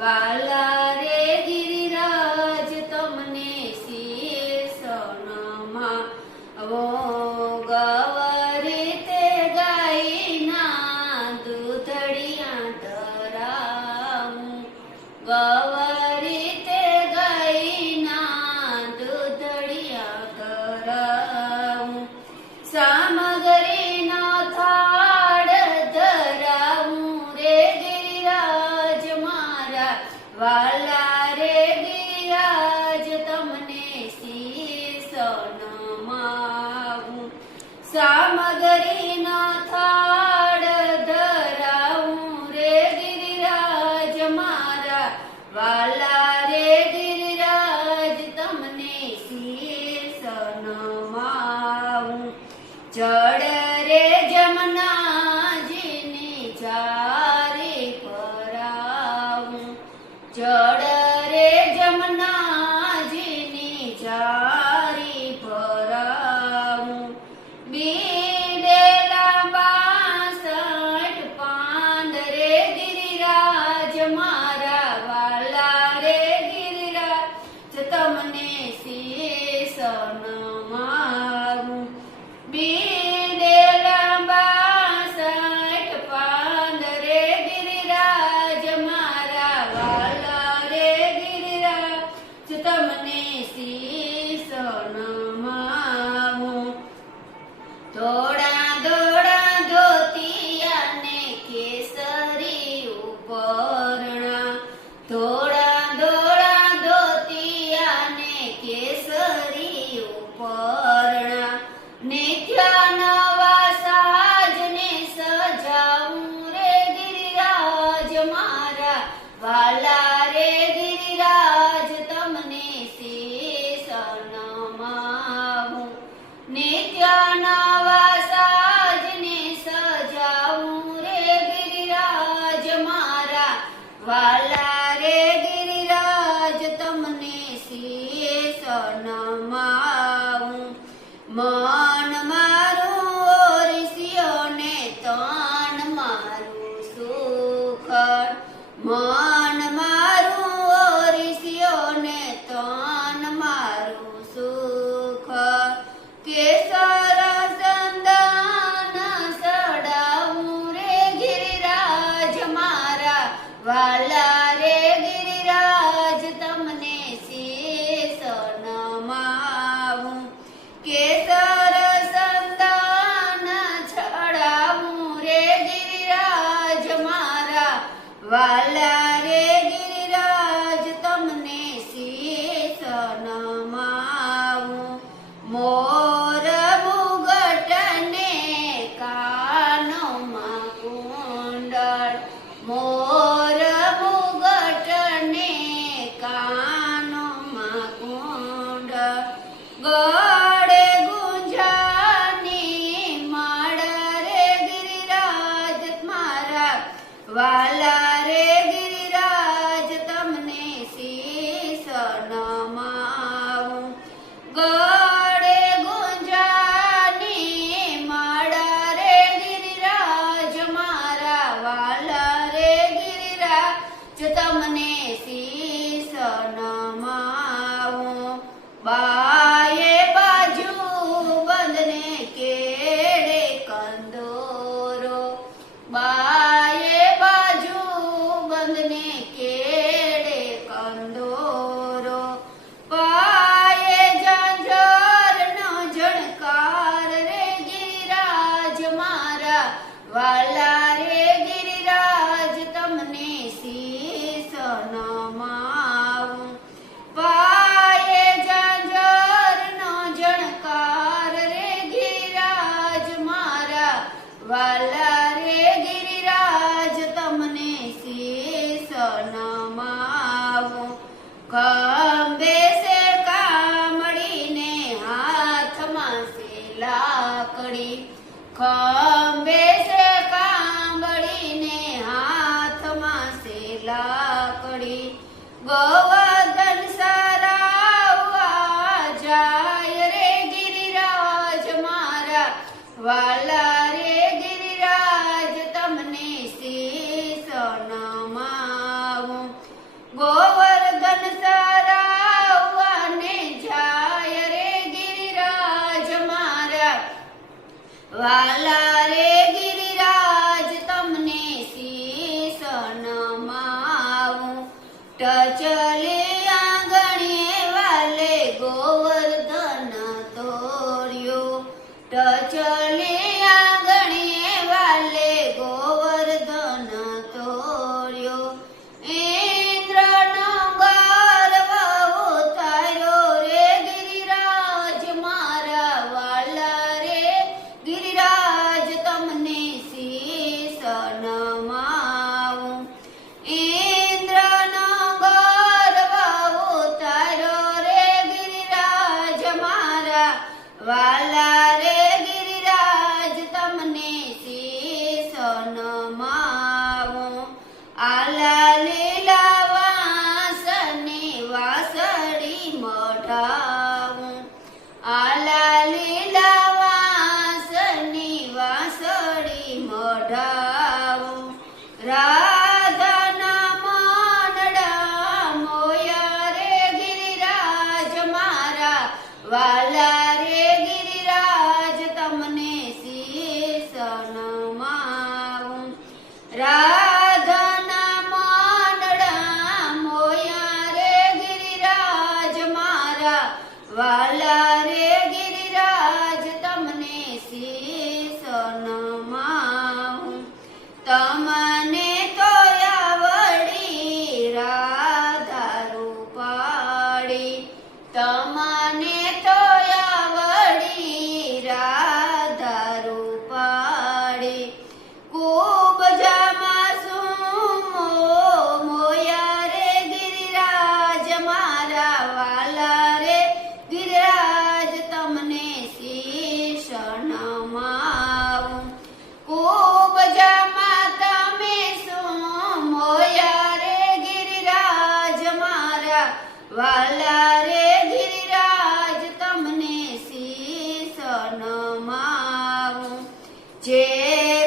વાલા રે ગિરિરાજ તમને શીશ નમાવો ગવરી તે ગાયના દૂધડિયા ધરાવું ગવરી તે ગાયના દૂધડિયા ધરાવું સામગ્રીનો થાળ ધરાવું રે ગિરિરાજ મારા વાલા રે ગિરિરાજ તમને શીશ નમાવું સામગ્રીનો થાળ ધરાવું રે ગિરિરાજ મારા વાલા રે ગિરિરાજ તમને શીશ નમાવું જળ રે જમનાજીની જારે ભરાવું જળ રે જમનાજીની જારી ભરાવું બીડેલા 62 પાંદ રે ગિરિરાજ મારા વાલા રે ગિરિરાજ તમને શીશ નમાવું બીડેલા 62 પાંદ રે ગિરિરાજ મારા વાલા રે ગિરિરાજ તમને શીશ નમાવું ધોળા ધોળા ધોતિયાને કેસરી ઉપરણા ધોળા ધોળા ધોતિયાને કેસરી ઉપરણા નિત્ય નવા સાજને સજાવું રે ગિરિરાજ મારા વાલા રે ગિરિરાજ તમને શીશ નમાવું નિત્ય નવા સાજને સજાવું રે ગિરિરાજ મારા વાલા રે ગિરિરાજ તમને શીશ નમાવું મન મારું ઓરિસિયોને તન મારું સુખ મન મારું ઓરિસિયોને તન મારું સુખ કેસર ચંદન સડાવું રે ગિરિરાજ મારા વાલા રે ગિરિરાજ તમને શીશ નમાવું કેસર ચંદન છડાવું રે ગિરિરાજ મારા વાલા રે ગિરિરાજ તમને શીશ નમાવું મોર મુગટને કાનોમાં કુંડળ મોર મુગટને કાનોમાં કુંડળ ગળે ગુંજાની માળ રે ગિરિરાજ મારા વાલા રે ગિરિરાજ તમને શીશ નમાવું ગળે ગુંજાની માળ રે ગિરિરાજ મારા વાલા રે ગિરિરાજ તમને શીશ નમાવું બાએ બાજુ બંધને કેડે કંદોરો બાએ બાજુ બંધને કેડે કંદોરો પાયે ઝાંઝરનો ઝણકાર રે ગિરિરાજ મારા વાલા રે ગિરિરાજ તમને શીશ નમાવું પાયે ઝાંઝરનો ઝણકાર રે ગિરિરાજ મારા વાલા રે ગિરિરાજ તમને શીશ નમાવું ખંભે સે કામડીને હાથમાં સે લાકડી ખંભે સે કામડીને હાથમાં સે લાકડી ગોવર્ધન સરાવવા જાય રે ગિરિરાજ મારા વાલા રે ગિરિરાજ તમને શીશ નમાવું વાલા રે ગિરિરાજ તમને શીશ નમાવું ટચલે આંગણે વાલે ગોવર્ધન તોર્યો ટચલે આંગણે વાલે ગોવર્ધન તોર્યો ઇન્દ્રનો ગર્વ ઉતાર્યો રે ગિરિરાજ મારા વાલા રે ગિરિરાજ તમને શીશ નમાવું ઇન્દ્રનો ગર્વ ઉતાર્યો રે ગિરિરાજ મારા વાલા રે ગિરિરાજ તમને શીશ નમાવું આલા લીલા વાસની વાસળી મઢાવું આલા લીલા વાસની વાસળી મઢાવું રાધાના મનડા મોયા રે ગિરિરાજ મારા વાલા રે ગિરિરાજ તમને શીશ નમાવું રાધાના મનડા મોયા રે ગિરિરાજ મારા વાલા રે ગિરિરાજ તમને શીશ નમાવું તમને તો આવડી રાધા રૂપાળી તમને તો આવડી રાધા રૂપાળી કુબજામાં સુમો મોયા રે ગિરિરાજ મારા વાલા રે ગિરિરાજ તમને શીશ નમાવું કુબજામાં તમે શું મોયા રે ગિરિરાજ મારા વાલા રે ગિરિરાજ તમને શીશ નમાવું જે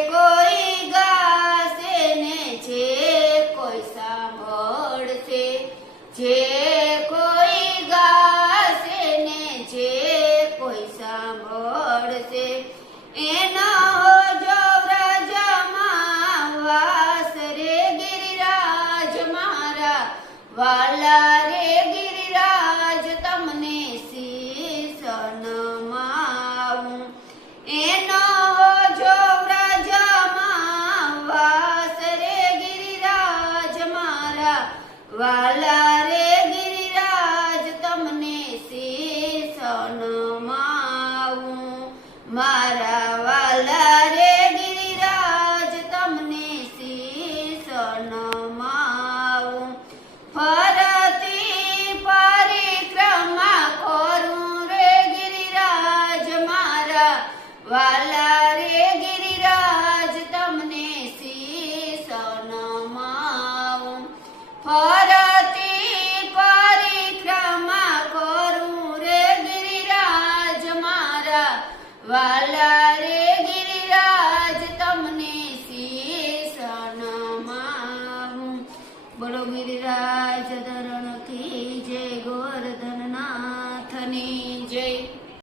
કોઈ ગાશે ને જે કોઈ સાંભળશે જે કોઈ ગાશે ને જે કોઈ સાંભળશે એનો જો વ્રજમાં વાસ રે ગિરિરાજ મારા વાલા રે ગિરિરાજ તમને શીશ નમાવું એનો જો વ્રજમાં વાસ રે ગિરિરાજ મારા વાલા રે ગિરિરાજ તમને શીશ નમાવું મારા વાલા રે ગિરિરાજ તમને શીશ નમાવું ફરતી પરિક્રમા કરું રે ગિરિરાજ મારા વાલા રે ગિરિરાજ તમને શીશ નમાવું ફરતી પરિક્રમા કરું રે ગિરિરાજ મારા વાલા